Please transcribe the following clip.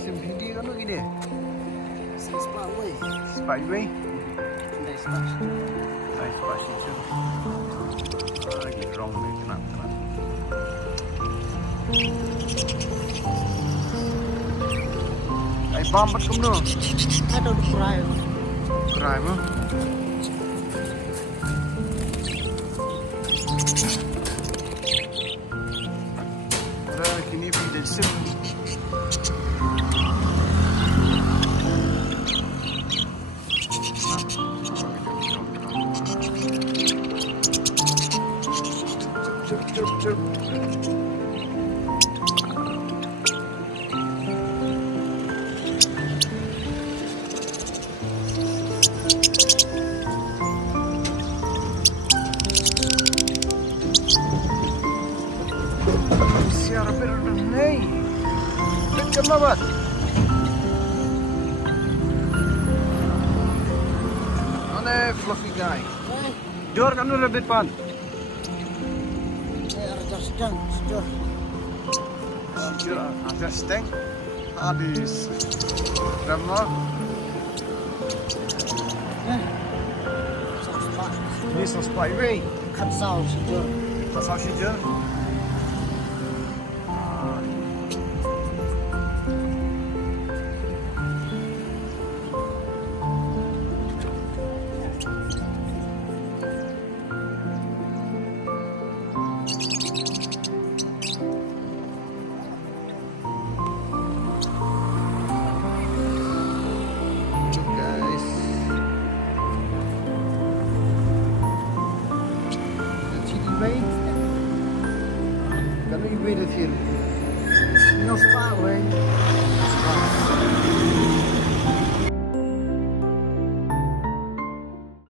sim hindi ano gini. Spyway. Spyway. Hindi splash. Ay, splash itu. Lagi wrong nih kenapa? Ay, bambat kamu no? Ada di prime. Crime, huh? Kini pindah sim. Cup. Siapa bernai? Dekat banget. Mana fluffy guy? Jor kan udah lebih pan. Jor ada steng. Habis. Drama. Ini spyway. Kasau sejur. Pasal sejur.